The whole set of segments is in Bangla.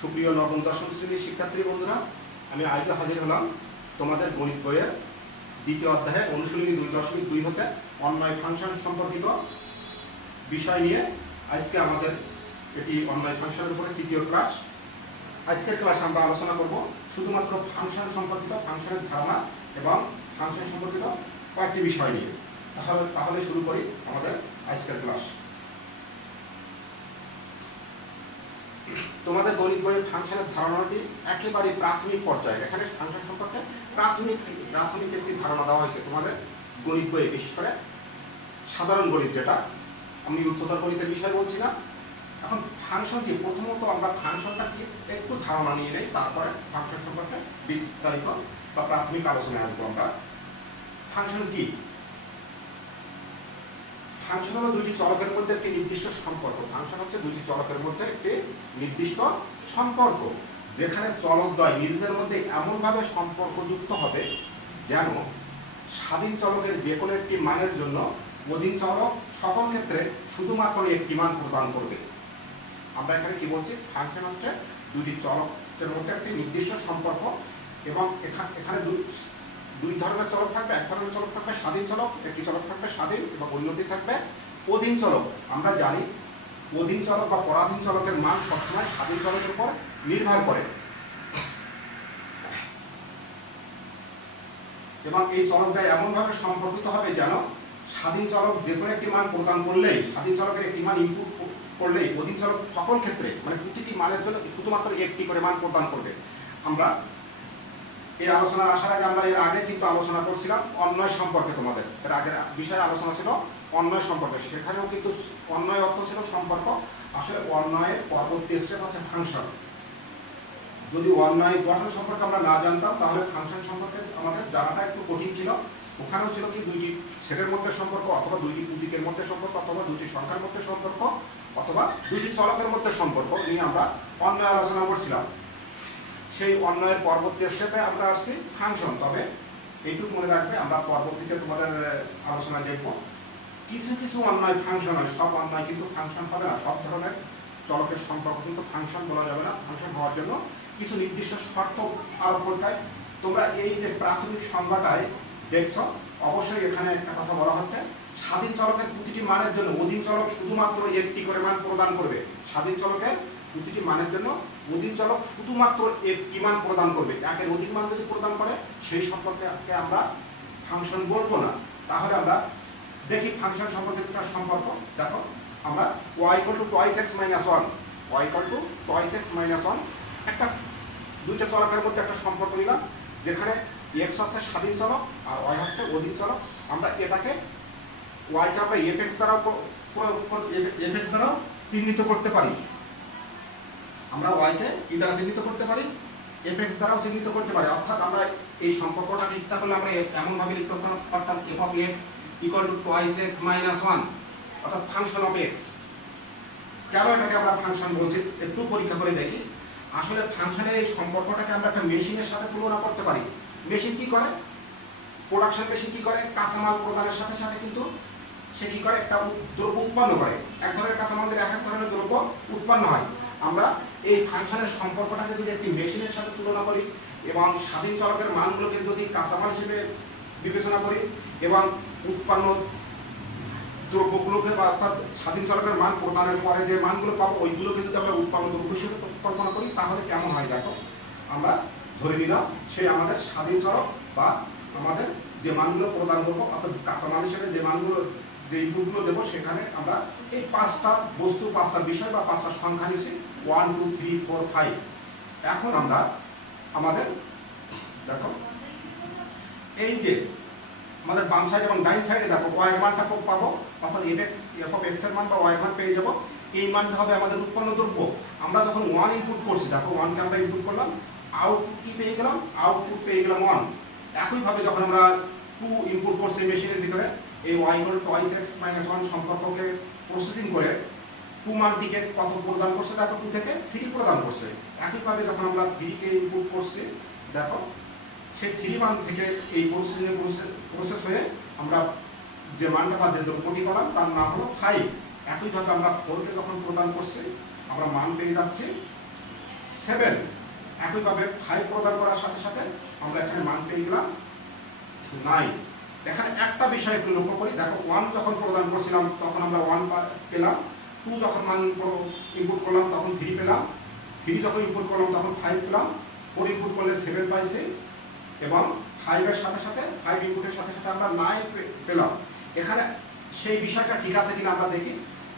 সুপ্রিয় নবম দশম শ্রেণীর শিক্ষার্থী বন্ধুরা, আমি আজও হাজির হলাম তোমাদের গণিত বইয়ের দ্বিতীয় অধ্যায়ে অনুশীলনী 2.2 হতে অন্বয় ফাংশন সম্পর্কিত বিষয় নিয়ে। আজকে আমাদের এটি অন্বয় ফাংশনের উপরে তৃতীয় ক্লাস। আজকের ক্লাসে আমরা আলোচনা করব শুধুমাত্র ফাংশন সম্পর্কিত, ফাংশনের ধারণা এবং ফাংশন সম্পর্কিত কয়েকটি বিষয় নিয়ে। তাহলে শুরু করি আমাদের আজকের ক্লাস। তোমাদের গণিত বইয়ের ফাংশনের ধারণাটি একেবারে প্রাথমিক পর্যায়ে। এখানে ফাংশন সম্পর্কে প্রাথমিক একটি ধারণা দেওয়া হয়েছে তোমাদের গণিত বইয়ে, বিশেষ করে সাধারণ গণিত, যেটা আমি উচ্চতর গণিতের বিষয় বলছি না। এখন ফাংশন কি, প্রথমত আমরা ফাংশনটা কি একটু ধারণা নিয়ে নেই, তারপরে ফাংশন সম্পর্কে বিস্তারিত বা প্রাথমিক আলোচনায় আসবো আমরা। ফাংশন কি? ফাংশন হলো দুইটি চলকের মধ্যে একটি নির্দিষ্ট সম্পর্ক। ফাংশন হচ্ছে দুইটি চলকের মধ্যে একটি নির্দিষ্ট সম্পর্ক, যেখানে চলকদ্বয় নিজেদের মধ্যে এমনভাবে সম্পর্কযুক্ত হবে যেন স্বাধীন চলকের যে কোনো একটি মানের জন্য অধীন চলক সকল ক্ষেত্রে শুধুমাত্র একটি মান প্রদান করবে। আমরা এখানে কি বলছি? ফাংশন হচ্ছে দুইটি চলকের মধ্যে একটি নির্দিষ্ট সম্পর্ক, এবং এখানে দুই ধরনের চলক থাকবে। এক ধরনের চলক থাকবে স্বাধীন চলক, একটি চলক থাকবে স্বাধীন এবং অন্যটি থাকবে অধীন চলক। আমরা জানি অধীন চলক বা পরাধীন চলকের মান সবসময় স্বাধীন চলকের উপর নির্ভর করে, এবং এই চলকদ্বয় এমনভাবে সম্পর্কিত হবে যেন স্বাধীন চলক যে কোনো একটি মান প্রদান করলেই, স্বাধীন চলকের একটি মান ইনপুট করলেই অধীন চলক সকল ক্ষেত্রে, মানে প্রতিটি মানের জন্য শুধুমাত্র একটি করে মান প্রদান করবে। আমরা এই আলোচনার আসার আগে আমরা এর আগে কিন্তু আলোচনা করছিলাম অন্বয় সম্পর্কে। তোমাদের এর আগে বিষয়ে আলোচনা ছিল অন্বয় সম্পর্কে। সেখানেও কিন্তু অন্বয় অর্থ ছিল সম্পর্ক। আসলে অন্বয়ের পরবর্তী স্টেপ হচ্ছে ফাংশন। যদি অন্বয় গঠন সম্পর্কে আমরা না জানতাম, তাহলে ফাংশন সম্পর্কে আমাদের জানাটা একটু কঠিন ছিল। ওখানেও ছিল কি দুইটি সেটের মধ্যে সম্পর্ক, অথবা দুইটি প্রতীকের মধ্যে সম্পর্ক, অথবা দুইটি সংখ্যার মধ্যে সম্পর্ক, অথবা দুইটি চলকের মধ্যে সম্পর্ক নিয়ে আমরা অন্বয় আলোচনা করছিলাম। সেই অন্বয়ের পরবর্তী স্টেপে আমরা আসছি ফাংশন। তবে এইটুকু মনে রাখবে, আমরা পরবর্তীতে তোমাদের আলোচনা দেখব কিছু কিছু অন্বয় ফাংশন হয়, সব অন্বয় কিন্তু ফাংশন হবে না। সব ধরনের চলকের সম্পর্ক কিন্তু ফাংশন বলা যাবে না। ফাংশন হওয়ার জন্য কিছু নির্দিষ্ট শর্ত আরোপ করতে হয়। তোমরা এই যে প্রাথমিক সংজ্ঞাটায় দেখছো, অবশ্যই এখানে একটা কথা বলা হচ্ছে, স্বাধীন চলকের প্রতিটি মানের জন্য অধীন চলক শুধুমাত্র একটি করে মান প্রদান করবে। স্বাধীন চলকের প্রতিটি মানের জন্য অধীন চলক শুধুমাত্র একটি মান প্রদান করবে। একের অধিক মান যদি প্রদান করে, সেই সম্পর্কে আমরা ফাংশন বলবো না। তাহলে আমরা দেখি ফাংশন সম্পর্কে একটা সম্পর্ক। দেখো, আমরা y = 2x - 1, y = 2x - 1 একটা দুইটা চলকের মধ্যে একটা সম্পর্ক নিলাম, যেখানে x হচ্ছে স্বাধীন চলক আর y হচ্ছে অধীন চলক। আমরা এটাকে y কে আমরা fx দ্বারাও চিহ্নিত করতে পারি। আমরা y কে কি দ্বারা চিহ্নিত করতে পারি? fx দ্বারাও চিহ্নিত করতে পারি। অর্থাৎ আমরা এই সম্পর্কটাকে ইচ্ছা করলে আমরা এমনভাবে লিখতে পারতাম, f(x) = 2x - 1, অর্থাৎ ফাংশন অফ x। কেন এটাকে আমরা ফাংশন বলছি একটু পরীক্ষা করে দেখি। আসলে ফাংশনের এই সম্পর্কটাকে আমরা একটা মেশিনের সাথে তুলনা করতে পারি। মেশিন কি করে? প্রোডাকশন মেশিন কি করে? কাঁচামাল প্রদানের সাথে সাথে কিন্তু সে কি করে? একটা দ্রব্য উৎপন্ন করে। এক ধরনের কাঁচামাল দিয়ে এক ধরনের দ্রব্য উৎপন্ন হয়। আমরা এই ফাংশনের সম্পর্কটাকে যদি একটি মেশিনের সাথে তুলনা করি, এবং স্বাধীন চলকের মানগুলোকে যদি কাঁচামাল হিসেবে বিবেচনা করি, এবং উৎপন্ন দ্রব্যগুলোকে বা অর্থাৎ স্বাধীন চলকের মান প্রদানের পরে যে মানগুলো পাবো, ওইগুলোকে যদি আমরা উৎপন্ন দ্রব্য হিসেবে কল্পনা করি, তাহলে কেমন হয়? দেখো, আমরা ধরে নিলাম সেই আমাদের স্বাধীন চলক বা আমাদের যে মানগুলো প্রদান করবো, অর্থাৎ কাঁচামাল হিসেবে যে মানগুলো, যে ইনপুটগুলো দেবো, সেখানে আমরা এই 5টা বস্তু, 5টা বিষয় বা 5টা সংখ্যা নিয়েছি 1 2 3 4 5। এখন আমরা আমাদের দেখো, এই যে আমাদের বাম সাইড এবং ডাইন সাইডে দেখো y এর মানটা পাবো, অর্থাৎ f(x) এর মান বা y এর মান পেয়ে যাবো। এই মানটা হবে আমাদের উৎপন্ন দ্রব্য। আমরা যখন 1 ইনপুট করছি, দেখো 1 কে আমরা ইনপুট করলাম, আউটপুট কি পেয়ে গেলাম? আউটপুট পেয়ে গেলাম 1। একইভাবে যখন আমরা 2 ইনপুট করছি মেশিনের ভিতরে, এই y = 2x - 1 সম্পর্ককে প্রসেসিং করে 2 মানটিকে কত প্রদান করছে? দেখো 2 থেকে 3 প্রদান করছে। একইভাবে যখন আমরা 3 কে ইনপুট করছি, দেখো সেই 3 মান থেকে এই প্রসেস হয়ে আমরা যে মানটা বা যে দ্রব্যটি পেলাম তার নাম হলো 5। একইভাবে আমরা 4 কে যখন প্রদান করছি, আমরা মান পেয়ে যাচ্ছি 7, একইভাবে 5 প্রদান করার সাথে সাথে আমরা এখানে মান পেয়ে গেলাম 9। এখানে একটা বিষয় একটু লক্ষ্য করি, দেখো 1 যখন প্রদান করছিলাম তখন আমরা 1 পেলাম, 2 যখন মান ইনপুট করলাম তখন 3 পেলাম, 3 যখন ইনপুট করলাম তখন 5 পেলাম, 4 ইনপুট করলে 7 পাইছি, এবং 5 এর সাথে সাথে 5 ইনপুটের সাথে সাথে আমরা 9 পেলাম। এখানে সেই বিষয়টা ঠিক আছে কিনা আমরা দেখি।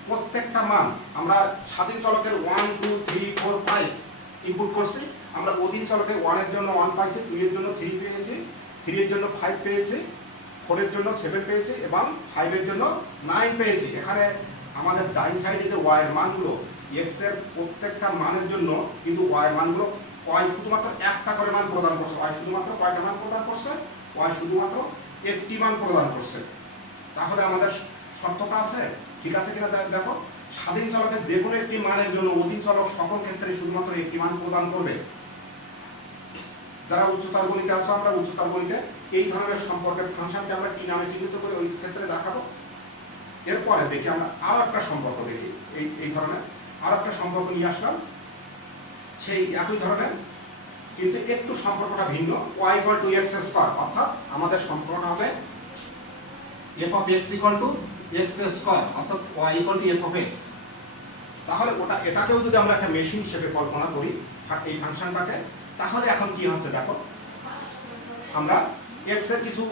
প্রত্যেকটা মান আমরা স্বাধীন চলকের 1, 2, 3, 4, 5 ইনপুট করছি, আমরা অধীন চলকে 1 এর জন্য 1 পাইছি, 2 এর জন্য 3 পেয়েছি, 3 এর জন্য 5 পেয়েছি, 4 এর জন্য 7 পেয়েছি এবং 5 এর জন্য 9 পেয়েছি। এখানে আমাদের ডাইন সাইডে যে y এর মানগুলো, x এর প্রত্যেকটা মানের জন্য কিন্তু y এর মানগুলো y শুধুমাত্র একটা করে মান প্রদান করছে। y শুধুমাত্র কয়টা মান প্রদান করছে? y শুধুমাত্র একটি মান প্রদান করছে। তাহলে আমাদের শর্তটা আছে, ঠিক আছে কিনা দেখো। স্বাধীন চলকের যে কোনো একটি মানের জন্য অধীন চলক সকল ক্ষেত্রে শুধুমাত্র একটি মান প্রদান করবে। যারা উচ্চতর গণিতে আছো, আমরা উচ্চতর গণিতে এই ধরনের সম্পর্কের ফাংশনকে আমরা কি নামে চিহ্নিত করে ওই ক্ষেত্রে দেখাবো। এরপরে দেখি আমরা আরো একটা সম্পর্ক দেখি, এই ধরনের আরো একটা সম্পর্ক নিয়ে আসলাম, সেই একই ধরনের কিন্তু একটু সম্পর্কটা ভিন্ন। y = x², অর্থাৎ আমাদের সম্পর্কটা হবে f of x = x², অর্থাৎ y = f of x। তাহলে এটাকেও যদি আমরা একটা মেশিন হিসেবে কল্পনা করি এই ফাংশনটাকে, তাহলে এখন কি হচ্ছে দেখো, আমরা x এর কিছু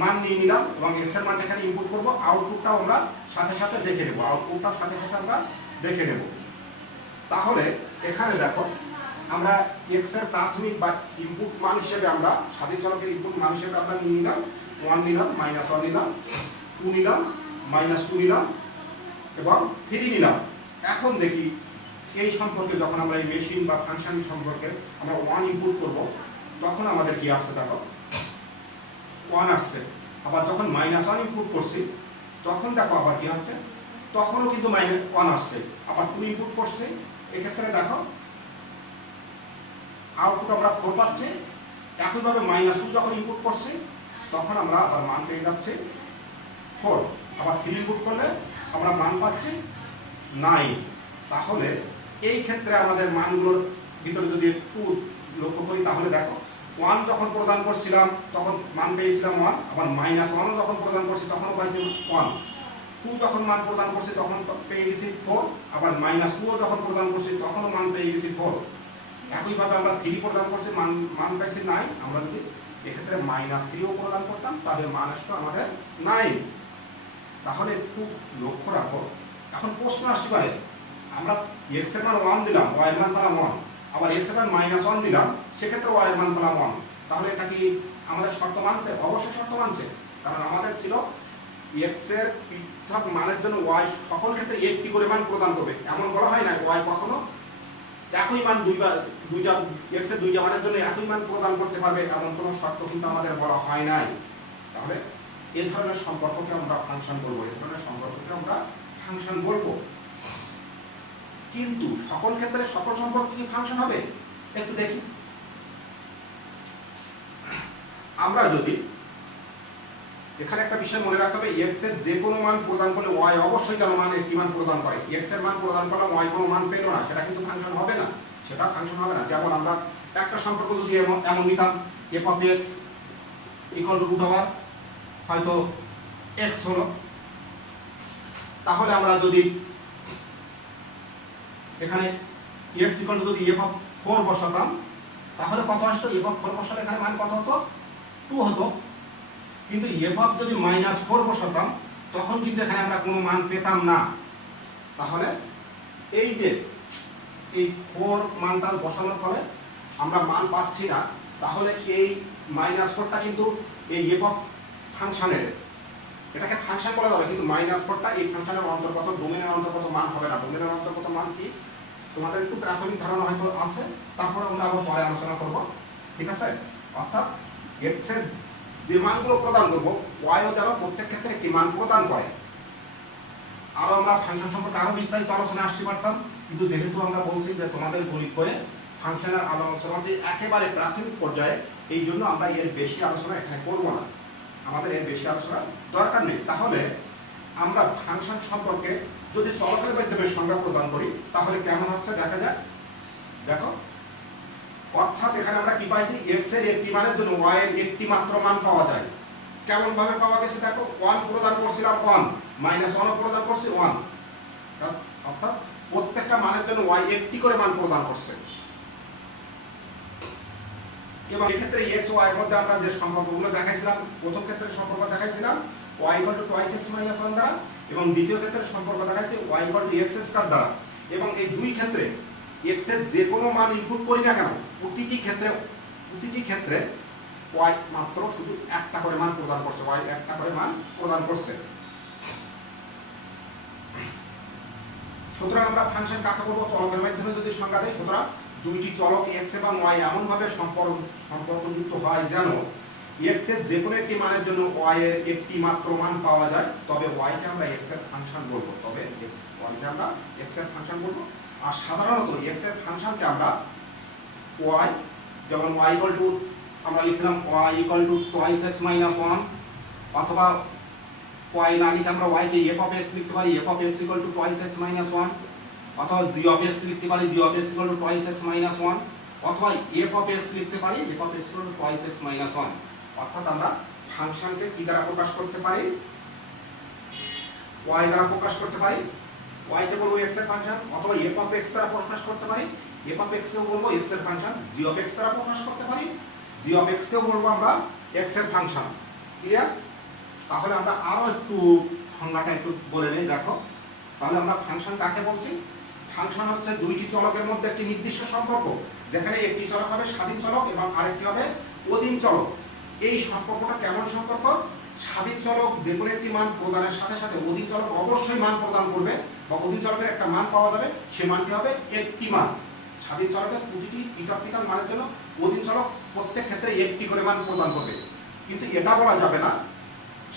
মান নিয়ে নিলাম এবং x এর মানটা এখানে ইনপুট করব, আউটপুটটাও আমরা সাথে সাথে দেখে নেব, আউটপুটটাও সাথে সাথে আমরা দেখে নেব। তাহলে এখানে দেখো আমরা x এর প্রাথমিক বা ইনপুট মান হিসেবে আমরা স্বাধীন চলকের ইনপুট মান হিসেবে আমরা নিয়ে নিলাম 1 নিলাম, -1 নিলাম, 2 নিলাম, -2 নিলাম এবং 3 নিলাম। এখন দেখি এই সম্পর্কে যখন আমরা এই মেশিন বা ফাংশন সম্পর্কে আমরা 1 ইনপুট করব তখন আমাদের কি আসছে দেখো, 1 আসছে। আবার যখন -1 ইনপুট করছি তখন দেখো আবার কি হচ্ছে, তখনও কিন্তু -1 আসছে। আবার 2 ইনপুট করছি, এক্ষেত্রে দেখো আউটপুট আমরা 4 পাচ্ছি। একইভাবে -2 যখন ইনপুট করছি তখন আমরা আবার মান পেয়ে যাচ্ছি 4। আবার 3 ইনপুট করলে আমরা মান পাচ্ছি 9। তাহলে এই ক্ষেত্রে আমাদের মানগুলোর ভিতরে যদি একটু লক্ষ্য করি তাহলে দেখো 1 যখন প্রদান করছিলাম তখন মান পেয়েছিলাম 1, আবার -1 যখন প্রদান করছি তখনও পাইছি 1, 2 যখন মান প্রদান করছি তখন পেয়ে গেছি 4, আবার -2 যখন প্রদান করছি তখনও মান পেয়ে গেছি 4। একইভাবে আমরা 3 প্রদান করছি, মান পাইছি 9। আমরা যদি এক্ষেত্রে -3ও প্রদান করতাম তাহলে মান আসতো আমাদের 9। তাহলে খুব লক্ষ্য রাখো। এখন প্রশ্ন আসতে পারে, আমরা x এর মান 1 দিলাম, y এর মান পেলাম 1, আবার x এর মান -1 দিলাম, সেক্ষেত্রে y এর মান পেলাম 1। তাহলে এটা কি আমাদের শর্ত মানছে? অবশ্যই শর্ত মানছে, কারণ আমাদের ছিল x এর পৃথক মানের জন্য y সকল ক্ষেত্রে একটি করে মান প্রদান করবে। এমন বলা হয় না y কখনো একই মান দুইটা x এর দুইটা মানের জন্য একই মান প্রদান করতে পারবে, এমন কোনো শর্ত কিন্তু আমাদের বলা হয় নাই। তাহলে এই ধরনের সম্পর্ককে আমরা ফাংশন বলবো, এই ধরনের সম্পর্ককে আমরা ফাংশন বলবো। কিন্তু সকল ক্ষেত্রে সকল সম্পর্ক কি ফাংশন হবে একটু দেখি। আমরা যদি এখানে একটা বিষয় মনে রাখতে হবে, x এর যে কোনো মান প্রদান করলে y অবশ্যই যেন মান একটি মান প্রদান করে। x এর মান প্রদান করলে y কোনো মান পেল না, সেটা কিন্তু ফাংশন হবে না, সেটা ফাংশন হবে না। যেমন আমরা একটা সম্পর্ক যদি এমন নিতাম f of x = হয়তো x হলো, তাহলে আমরা যদি এখানে x যদি f of 4 বসাতাম তাহলে কত আসতো? f of 4 বসালে এখানে মান কত হতো? 2 হতো। কিন্তু f of যদি -4 বসাতাম তখন কিন্তু এখানে আমরা কোনো মান পেতাম না। তাহলে এই যে এই 4 মানটা বসানোর পরে আমরা মান পাচ্ছি না, তাহলে এই -4টা কিন্তু এই f of ফাংশনের, এটাকে ফাংশন বলা যাবে কিন্তু -4টা এই ফাংশনের অন্তর্গত, ডোমেনের অন্তর্গত মান হবে না। ডোমেনের অন্তর্গত মান কি তোমাদের একটু প্রাথমিক ধারণা হয়তো আছে, তারপর আমরা আবার পরে আলোচনা করব, ঠিক আছে? অর্থাৎ x এর যে মানগুলো প্রদান করব y ও যেন প্রত্যেক ক্ষেত্রে একটি মান প্রদান করে। আরো আমরা ফাংশন সম্পর্কে আরো বিস্তারিত আলোচনা আসতে পারতাম, কিন্তু যেহেতু আমরা বলছি যে তোমাদের গণিত করে ফাংশনের আলোচনাটি একেবারে প্রাথমিক পর্যায়ে, এই জন্য আমরা এর বেশি আলোচনা এখানে করব না, আমাদের এর বেশি আলোচনা দরকার নেই। তাহলে আমরা ফাংশন সম্পর্কে যদি চলকের মাধ্যমে সংজ্ঞা প্রদান করি তাহলে কেমন হচ্ছে দেখা যাক। দেখো অর্থাৎ এখানে আমরা কি পাইছি x এর একটি মানের জন্য y এর একটি মাত্র মান পাওয়া যায়। কেমন ভাবে পাওয়া গেছে দেখো, 1 প্রদান করছিলাম 1 মাইনাস 1 প্রদান করছি 1, অর্থাৎ প্রত্যেকটা মানের জন্য y একটি করে মান প্রদান করছে। এবং এই ক্ষেত্রে x ও y এর মধ্যে আমরা যে সম্পর্কগুলো দেখাইছিলাম, প্রথম ক্ষেত্রে সম্পর্ক দেখাইছিলাম y = 2x 1 দ্বারা, এবং দ্বিতীয় ক্ষেত্রে সম্পর্ক দেখাইছি y = x² দ্বারা। এবং এই দুই ক্ষেত্রে x এর যে কোনো মান ইনপুট করি না কেন, প্রতিটি ক্ষেত্রে y মাত্র শুধু একটা করে মান প্রদান করছে, y একটা করে মান প্রদান করছে। সুতরাং আমরা ফাংশন কাকে বলবো, চলকের মাধ্যমে যদি সংজ্ঞা দেই, সুতরাং দুইটি চলক x এবং y এমন ভাবে সম্পর্কযুক্ত হয় যেন x এর যে কোনো একটি মানের জন্য y এর একটি মাত্র মান পাওয়া যায়, তবে y কে আমরা x এর ফাংশন বলবো, y কে আমরা x এর ফাংশন বলবো। আর সাধারণত x এর ফাংশনকে আমরা y, যেমন y আমরা লিখছিলাম y = 2x - 1, অথবা y না লিখে আমরা y কে f(x) লিখতে পারি, f(x) = 2x - 1, অথবা g(x) লিখতে পারি, g(x) = 2x - 1, অথবা f(x) লিখতে পারি, f(x) = 2x - 1। অর্থাৎ আমরা ফাংশনকে কি দ্বারা প্রকাশ করতে পারি, y দ্বারা প্রকাশ করতে পারি, y কে বলবো x এর ফাংশন, অথবা f(x) দ্বারা প্রকাশ করতে পারি, f(x) কেও বলবো x এর ফাংশন, g(x) দ্বারা প্রকাশ করতে পারি, g(x) কেও বলবো আমরা x এর ফাংশন। ক্লিয়ার? তাহলে আমরা আরো একটু সংজ্ঞাটা একটু বলে নেই। দেখো, তাহলে আমরা ফাংশন কাকে বলছি? ফাংশন হচ্ছে দুইটি চলকের মধ্যে একটি নির্দিষ্ট সম্পর্ক, যেখানে একটি চলক হবে স্বাধীন চলক এবং আরেকটি হবে অধীন চলক। এই সম্পর্কটা কেমন সম্পর্ক? স্বাধীন চলক যে কোনো একটি মান প্রদানের সাথে সাথে অধীন চলক অবশ্যই মান প্রদান করবে, বা অধীন চলকের একটা মান পাওয়া যাবে, সে মানটি হবে একটি মান। স্বাধীন চলকের প্রতিটি পৃথক পৃথক মানের জন্য অধীন চলক প্রত্যেক ক্ষেত্রে একটি করে মান প্রদান করবে। কিন্তু এটা বলা যাবে না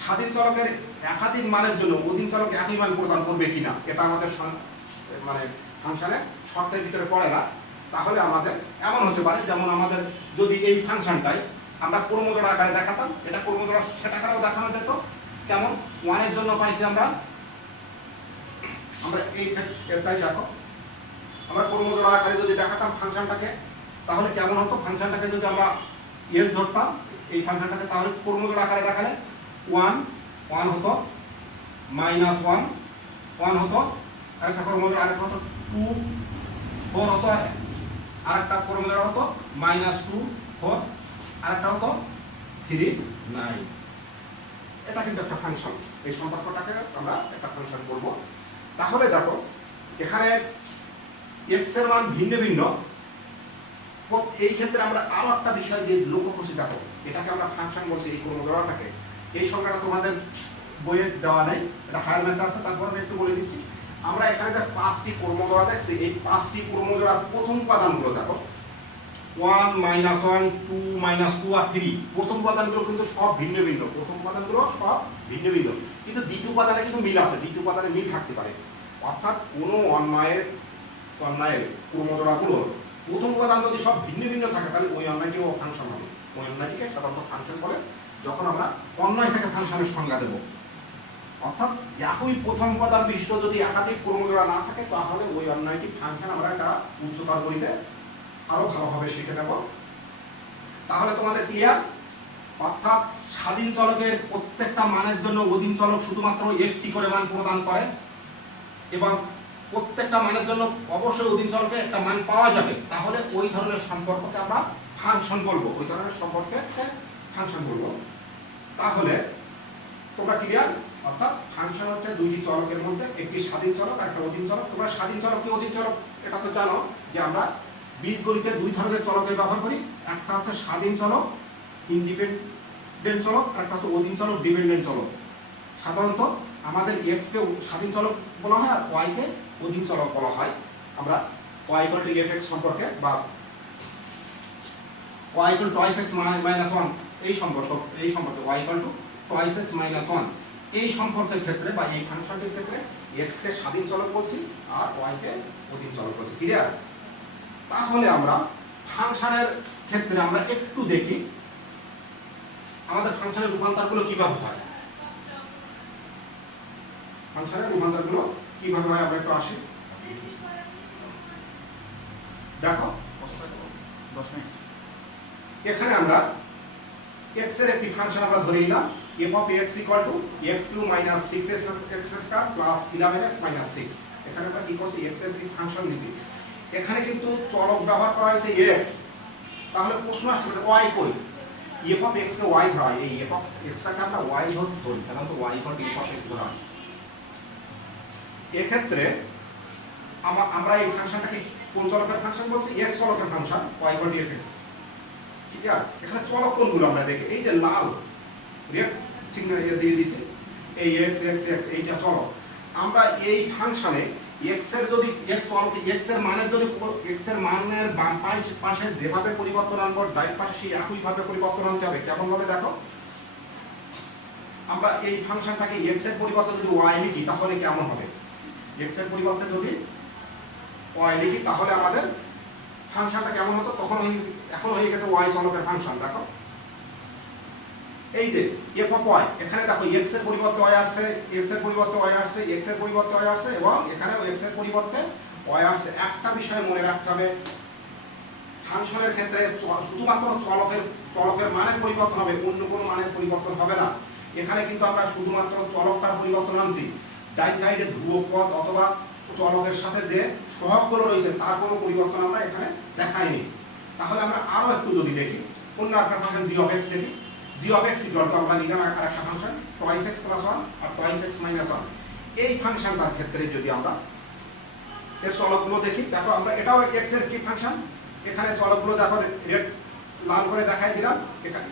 স্বাধীন চলকের একাধিক মানের জন্য অধীন চলক একই মান প্রদান করবে কিনা, এটা আমাদের মানে ফাংশনের শর্তের ভিতরে পড়ে না। তাহলে আমাদের এমন হতে পারে, যেমন আমাদের যদি এই ফাংশনটাই আমরা ক্রমজোড় আকারে দেখাতাম, এটা ক্রমজোড় সেট আকারেও দেখানো যেত। কেমন? 1 এর জন্য পাইছি আমরা এই সেটটাই, দেখো আমরা ক্রমজোড় আকারে যদি দেখাতাম ফাংশনটাকে, তাহলে কেমন হতো? ফাংশনটাকে যদি আমরা s ধরতাম এই ফাংশনটাকে, তাহলে ক্রমজোড় আকারে দেখালে 1 হতো, -1 1 হতো, আরেকটা ক্রমজোড় আরেকটা হতো 2 4 হতো, আরেকটা ক্রমজোড় হতো -2 4, আরেকটা হতো 3 9। এটা কিন্তু একটা ফাংশন, এই সম্পর্কটাকে আমরা একটা ফাংশন বলবো। তাহলে দেখো এখানে x এর মান ভিন্ন ভিন্ন, এই ক্ষেত্রে আমরা আরো একটা বিষয় যে লক্ষ্য করছি, দেখো এটাকে আমরা ফাংশন বলছি, এই ক্রমজোড়াটাকে। এই সংখ্যাটা তোমাদের বইয়ে দেওয়া নেই, এটা হায়ার ম্যাথে আছে, তারপর আমি একটু বলে দিচ্ছি। আমরা এখানে যে 5টি ক্রমজোড়া দেখছি, এই 5টি ক্রমজোড়ার প্রথম উপাদানগুলো দেখো 1 -1 2 -2 আর 3, প্রথম উপাদানগুলো কিন্তু সব ভিন্ন ভিন্ন, কিন্তু দ্বিতীয় উপাদানে কিন্তু মিল আছে, দ্বিতীয় উপাদানে মিল থাকতে পারে। অর্থাৎ কোনো অন্যায়ের ক্রমজোড়াগুলো প্রথম উপাদান যদি সব ভিন্ন ভিন্ন থাকে, তাহলে ওই অন্যায়টিও ফাংশন হবে। ওই অন্যায়টিকে সাধারণত ফাংশন বলে, যখন আমরা অন্যায় থেকে ফাংশনের সংজ্ঞা দেব। অর্থাৎ একই প্রথম উপাদান বিশিষ্ট যদি একাধিক ক্রমজোড়া না থাকে, তাহলে ওই অন্যায়টি ফাংশন আমরা একটা উচ্চতর গণিতে আরো ভালোভাবে শিখে নেব। তাহলে তোমাদের ক্লিয়ার? অর্থাৎ স্বাধীন চলকের প্রত্যেকটা মানের জন্য অধীন চলক শুধুমাত্র একটি করে মান প্রদান করে, এবং প্রত্যেকটা মানের জন্য অবশ্যই অধীন চলকে একটা মান পাওয়া যাবে। তাহলে ওই ধরনের সম্পর্ককে আমরা ফাংশন বলবো, ওই ধরনের সম্পর্কে ফাংশন বলবো। তাহলে তোমরা ক্লিয়ার? অর্থাৎ ফাংশন হচ্ছে দুইটি চলকের মধ্যে একটি স্বাধীন চলক আর একটা অধীন চলক। তোমরা স্বাধীন চলক কি অধীন চলক এটা তো জানো, যে আমরা বীজগণিতে দুই ধরনের চলকের ব্যবহার করি, একটা হচ্ছে স্বাধীন চলক ইন্ডিপেন্ডেন্ট চলক, আর একটা হচ্ছে অধীন চলক ডিপেন্ডেন্ট চলক। সাধারণত আমাদের x কে স্বাধীন চলক বলা হয় আর y কে অধীন চলক বলা হয়। আমরা y = fx সম্পর্কে বা y = 2x - 1 এই সম্পর্কে y = 2x - 1 এই সম্পর্কের ক্ষেত্রে বা এই ফাংশনটির ক্ষেত্রে x কে স্বাধীন চলক বলছি আর y কে অধীন চলক বলছি। ক্লিয়ার? তাহলে আমরা ফাংশনের ক্ষেত্রে আমরা একটু দেখি আমাদের ফাংশনের রূপান্তরগুলো কিভাবে হয়। ফাংশনের রূপান্তরগুলো কিভাবে হয় আমরা একটু আসি। দেখো 10 মিনিট এখানে আমরা x এর একটি ফাংশন আমরা ধরে নিলাম f of x equal to x cube minus 6x square plus 11x minus 6। এখানে আমরা কি করছি x এর একটি ফাংশন নিয়েছি, এখানে কিন্তু চলক ব্যবহার করা হয়েছে x, তাহলে প্রশ্ন আসছে y কই, f of x K y ধরা হয়, এই f of x টাকে আমরা y ধরি, তাহলে তো y equal to f of x ধরা হয়। এক্ষেত্রে আমরা এই ফাংশনটাকে কোন চলকের ফাংশন বলছি, x চলকের function y equal to fx। ঠিক আছে, এখানে চলক কোনগুলো আমরা দেখি, এই যে লাল রেড চিহ্ন দিয়ে দিয়েছে এই x x x এইটা চলক। আমরা এই ফাংশনে x এর যদি x চলক x এর মানের যদি x এর মানের বাম পাশে যেভাবে পরিবর্তন আনবো ডান পাশে সেই একই ভাবে পরিবর্তন আনতে হবে। কেমন ভাবে দেখো, আমরা এই ফাংশনটাকে x এর পরিবর্তে যদি y লিখি তাহলে কেমন হবে, x এর পরিবর্তে যদি y লিখি তাহলে আমাদের ফাংশনটা কেমন হতো, তখন এখন হয়ে গেছে y চলকের ফাংশন। দেখো এই যে f of y, এখানে দেখো x এর পরিবর্তে y আসছে, x এর পরিবর্তে y আসছে, x এর পরিবর্তে y আসছে এবং এখানেও x এর পরিবর্তে y আসছে। একটা বিষয় মনে রাখতে হবে, ফাংশনের ক্ষেত্রে শুধুমাত্র চলকের মানের পরিবর্তন হবে, অন্য কোনো মানের পরিবর্তন হবে না। এখানে কিন্তু আমরা শুধুমাত্র চলকটার পরিবর্তন আনছি, ডান সাইডে ধ্রুবক পদ অথবা চলকের সাথে যে সহগগুলো রয়েছে তার কোনো পরিবর্তন আমরা এখানে দেখাইনি। তাহলে আমরা আরো একটু যদি দেখি অন্য একটা ফাংশন g of x দেখি, g of x equal to আমরা নিলাম আরেকটা ফাংশন twice x plus 1 আর twice x minus 1। এই ফাংশনটার ক্ষেত্রে যদি আমরা এর চলকগুলো দেখি, দেখো আমরা এটাও x এর কি ফাংশন, এখানে চলকগুলো দেখো রেড লাল করে দেখাই দিলাম,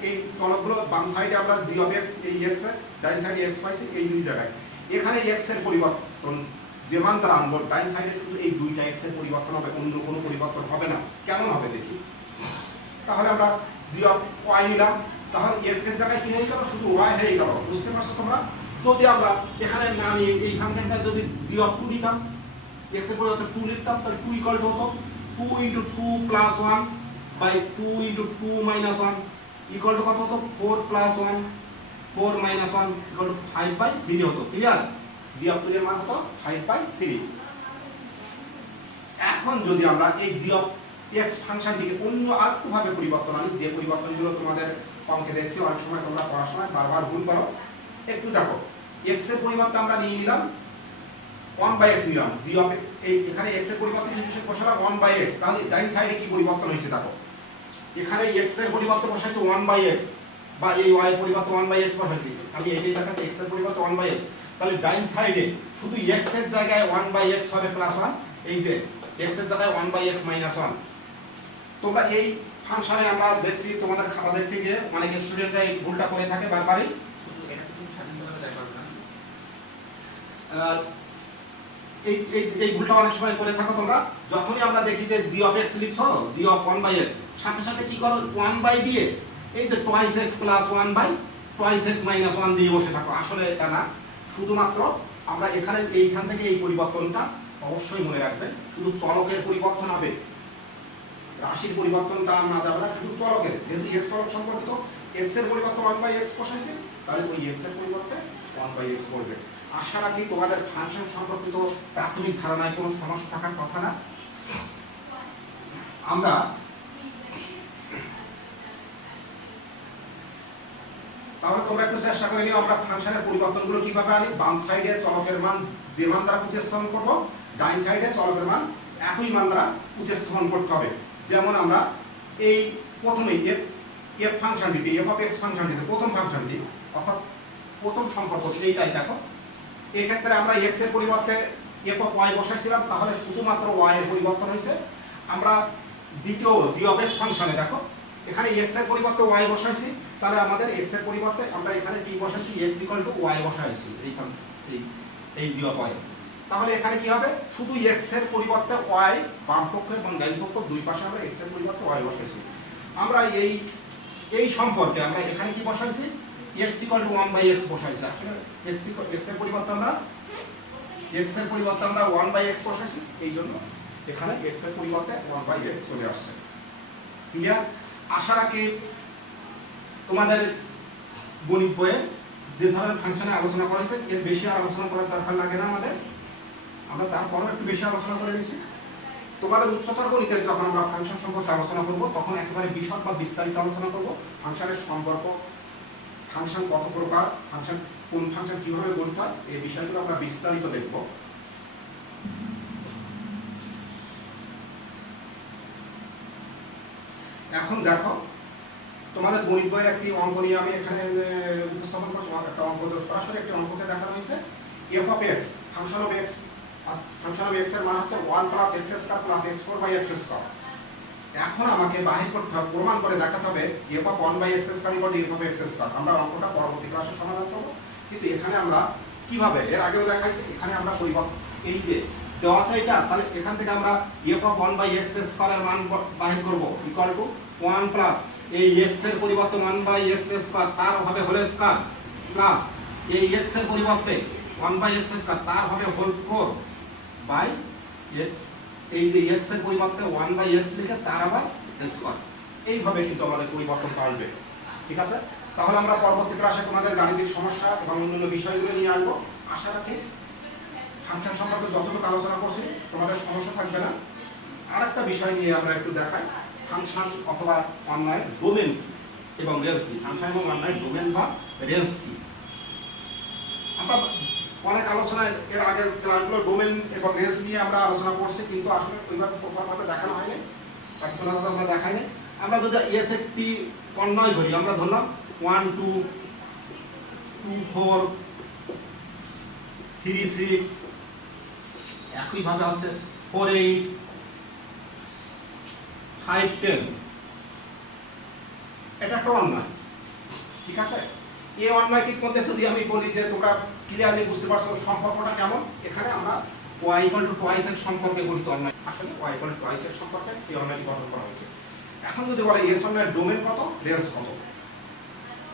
এই চলকগুলো বাম সাইডে আমরা g of x এই x এর, ডান সাইডে x পাইছি এই দুই জায়গায়। এখানে x এর পরিবর্তন যে মান দ্বারা আনবো ডান সাইডে শুধু এই দুইটা x এর পরিবর্তন হবে, অন্য কোনো পরিবর্তন হবে না। কেমন হবে দেখি, তাহলে আমরা g of y নিলাম, তাহলে x এর জায়গায় কি হয়ে গেল, শুধু y হয়ে গেল। বুঝতে পারছো তোমরা, যদি আমরা এখানে না নিয়ে এই ফাংশনটা যদি g of 2 নিতাম, x এর পরিবর্তে 2 লিখতাম, তাহলে 2 ইকুয়াল টু হতো 2 * 2 + 1 বাই 2 * 2 - 1 ইকুয়াল টু কত হতো 4 + 1 4 - 1 ইকুয়াল টু 5/3 হতো। ক্লিয়ার, g of 2 এর মান হতো 5/3। এখন যদি আমরা এই g of x ফাংশনটিকে অন্য আরেকটু ভাবে পরিবর্তন আনি, যে পরিবর্তনগুলো তোমাদের অঙ্কে দেখছি অনেক সময় তোমরা পড়ার সময় বারবার ভুল করো, একটু দেখো x এর পরিবর্তে আমরা নিয়ে নিলাম 1/x নিলাম, g of এই এখানে x এর পরিবর্তে যদি বসালাম 1/x, তাহলে ডান সাইডে কি পরিবর্তন হয়েছে দেখো, এখানে x এর পরিবর্তে বসাইছে 1/x বা এই y এর পরিবর্তে 1/x বসাইছি, আমি এটাই দেখাচ্ছি x এর পরিবর্তে 1/x, তাহলে ডান সাইডে শুধু x এর জায়গায় 1/x হবে +1, এই যে x এর জায়গায় 1/x - 1। তোমরা এই ফাংশনে আমরা দেখছি তোমাদের খাতা দেখতে গিয়ে অনেক স্টুডেন্টরা এই ভুলটা করে থাকে বারবারই, শুধু এটা কিছু স্বাধীনভাবে দেখা পারবে না, এই ভুলটা অনেক সময় করে থাকো তোমরা। যখনই আমরা দেখি যে g of x লিখছো, g of 1/x সাথে সাথে কি করো 1 দিয়ে এই যে twice x plus 1 twice x minus 1 দিয়ে বসে থাকো। আসলে এটা না, শুধুমাত্র আমরা এখানে এইখান থেকে এই পরিবর্তনটা অবশ্যই মনে রাখবেন, শুধু চলকের পরিবর্তন হবে, রাশির পরিবর্তনটা না যাবে না, শুধু চলকের। যেহেতু x চলক সম্পর্কিত, x এর পরিবর্তে 1/x বসাইছে, তাহলে ওই x এর পরিবর্তে 1/x করবে। আশা রাখি তোমাদের ফাংশন সম্পর্কিত প্রাথমিক ধারণায় কোনো সমস্যা থাকার কথা না। আমরা তাহলে তোমরা একটু চেষ্টা করে নিও আমরা ফাংশনের পরিবর্তনগুলো কিভাবে আনি। বাম সাইডে চলকের মান যে মান দ্বারা প্রতিস্থাপন করব, ডান সাইডে চলকের মান একই মান দ্বারা প্রতিস্থাপন করতে হবে। যেমন আমরা এই প্রথমেই f ফাংশনটিতে f of x ফাংশনটিতে প্রথম ফাংশনটি অর্থাৎ প্রথম সম্পর্ক এইটাই দেখো, এই ক্ষেত্রে আমরা x এর পরিবর্তে f of y বসাইছিলাম, তাহলে শুধুমাত্র y এর পরিবর্তন হয়েছে। আমরা দ্বিতীয় g of x ফাংশনে দেখো, এখানে x এর পরিবর্তে y বসাইছি, তাহলে আমাদের x এর পরিবর্তে আমরা এখানে কি বসাইছি, x = y বসাইছি এই g of y। তাহলে এখানে কি হবে, শুধু x এর পরিবর্তে y বাম পক্ষ এবং ডান পক্ষ দুই পাশে আমরা x এর পরিবর্তে y বসাইছি। আমরা এই সম্পর্কে আমরা এখানে কি বসাইছি, x = 1/x বসাইছি। আসলে x এর পরিবর্তে আমরা 1/x বসাইছি, এই জন্য এখানে x এর পরিবর্তে 1/x চলে আসছে। ক্লিয়ার, আশা রাখি তোমাদের গণিত বইয়ে যে ধরনের ফাংশনে আলোচনা করা হয়েছে এর বেশি আলোচনা করার দরকার লাগে না আমাদের, আমরা তারপরও একটু বেশি আলোচনা করে নিচ্ছি। তোমাদের উচ্চতর গণিতের যখন আমরা ফাংশন সম্পর্কে আলোচনা করব তখন একেবারে বিশদ বা বিস্তারিত আলোচনা করব ফাংশনের সম্পর্ক, ফাংশন কত প্রকার, ফাংশন কোন ফাংশন কিভাবে গঠিত হয়, এই বিষয়গুলো আমরা বিস্তারিত দেখব। এখন দেখো তোমাদের গণিত বইয়ের একটি অঙ্ক নিয়ে আমি এখানে উপস্থাপন করছি। একটা অঙ্ক সরাসরি একটি অঙ্কতে দেখানো হয়েছে F of X, function of X, function of X এর মান হচ্ছে 1 plus X square plus x4 by X square. এখন আমাকে বাহির করতে হবে, প্রমাণ করে দেখাতে হবে F of 1 by X square equal to F of X square. আমরা অঙ্কটা পরবর্তী ক্লাসে সমাধান করব, কিন্তু এখানে আমরা কিভাবে, এর আগেও দেখাইছি, এখানে আমরা পরিবর্তন, এই যে দেওয়া আছে এটা, তাহলে এখান থেকে আমরা F of 1 by X square এর মান বাহির করব ইকুয়াল টু 1 প্লাস এই x এর পরিবর্তে 1 বাই এক্স স্কয়ার তার হবে হোল স্কয়ার প্লাস এই x এর পরিবর্তে 1 বাই এক্স স্কয়ার তার হবে হোল 4 বাই x, এই যে x এর পরিবর্তে 1 বাই x লিখে তার আবার স্কয়ার। এইভাবে কিন্তু আমাদের পরিবর্তনটা আসবে, ঠিক আছে? তাহলে আমরা পরবর্তী ক্লাসে তোমাদের গাণিতিক সমস্যা এবং অন্যান্য বিষয়গুলো নিয়ে আসবো। আশা রাখি ফাংশন সম্পর্কে যতটুকু আলোচনা করছি তোমাদের সমস্যা থাকবে না। আরেকটা বিষয় নিয়ে আমরা একটু দেখাই, ফাংশন অথবা অন্যায় ডোমেন এবং রেঞ্জ কি। ফাংশন এবং অন্যায় ডোমেন বা রেঞ্জ কি, আমরা অনেক আলোচনায় এর আগের ক্লাসগুলো ডোমেন এবং রেঞ্জ নিয়ে আমরা আলোচনা করছি, কিন্তু আসলে ওইভাবে প্রপারভাবে দেখানো হয়নি, পার্টিকুলারভাবে আমরা দেখাইনি। আমরা যদি এস একটি অন্যায় ধরি, আমরা ধরলাম 1 2 2 4 3 6, একইভাবে হচ্ছে 4 8 5 10, এটা একটা অন্যায়, ঠিক আছে? এই অন্যায়টির মধ্যে যদি আমি বলি যে তোমরা ক্লিয়ারলি বুঝতে পারছো সম্পর্কটা কেমন, এখানে আমরা y ইকুয়াল টু টুয়াইস এর সম্পর্কে গঠিত অন্যায়, আসলে y ইকুয়াল টু টুয়াইস এর সম্পর্কে এই অন্যায়টি গঠন করা হয়েছে। এখন যদি বলে এস অন্যায়ের ডোমেন কত, রেঞ্জ কত,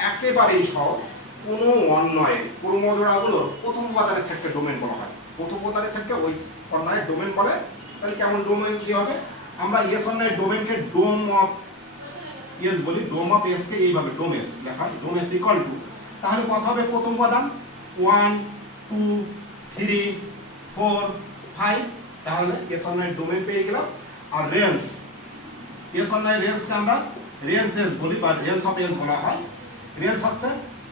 একেবারেই সহজ। কোনো অন্যায়ের ক্রমজোড়াগুলোর প্রথম উপাদানের ক্ষেত্রে ডোমেন বলা হয়, প্রথম উপাদানের ক্ষেত্রে ওই অন্যায়ের ডোমেন বলে। তাহলে কেমন ডোমেন কি হবে, আমরা এস অন্যায়ের ডোমেনকে ডোম অফ এস বলি, ডোম অফ এস কে এইভাবে ডোম এস লেখা হয়, ডোম এস ইকুয়াল টু, তাহলে কত হবে প্রথম উপাদান 1 2 3 4 5, তাহলে এস অন্যায়ের ডোমেন পেয়ে গেলাম। আর রেঞ্জ, এস অন্যায়ের রেঞ্জকে আমরা রেঞ্জ এস বলি বা রেঞ্জ অফ এস বলা হয়। রেঞ্জ হচ্ছে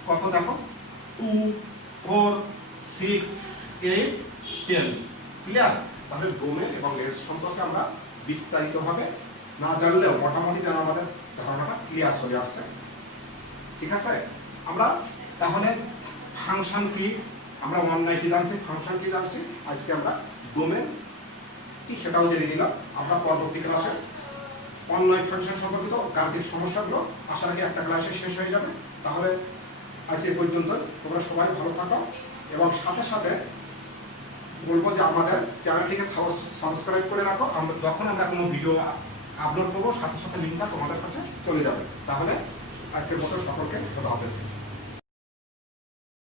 কত দেখো 2 4 6 8 10, ক্লিয়ার? তাহলে ডোমেন এবং রেঞ্জ সম্পর্কে আমরা বিস্তারিতভাবে না জানলেও মোটামুটি যেন আমাদের ধারণাটা ক্লিয়ার চলে আসছে, ঠিক আছে? আমরা তাহলে ফাংশন কি, আমরা অন্যায় কি জানছি, ফাংশন কি জানছি, আজকে আমরা ডোমেন কি সেটাও জেনে নিলাম। আমরা পরবর্তী ক্লাসে অন্যায় ফাংশন সম্পর্কিত গাণিতিক সমস্যাগুলো আশা রাখি একটা ক্লাসে শেষ হয়ে যাবে। তাহলে আজ এ পর্যন্ত, তোমরা সবাই ভালো থাকো এবং সাথে সাথে বলবো যে আমাদের চ্যানেলটিকে সাবস্ক্রাইব করে রাখো, আমরা যখন আমরা কোনো ভিডিও আপলোড করবো সাথে সাথে লিঙ্কটা তোমাদের কাছে চলে যাবে। তাহলে আজকের মতো সকলকে খোদা হাফেজ।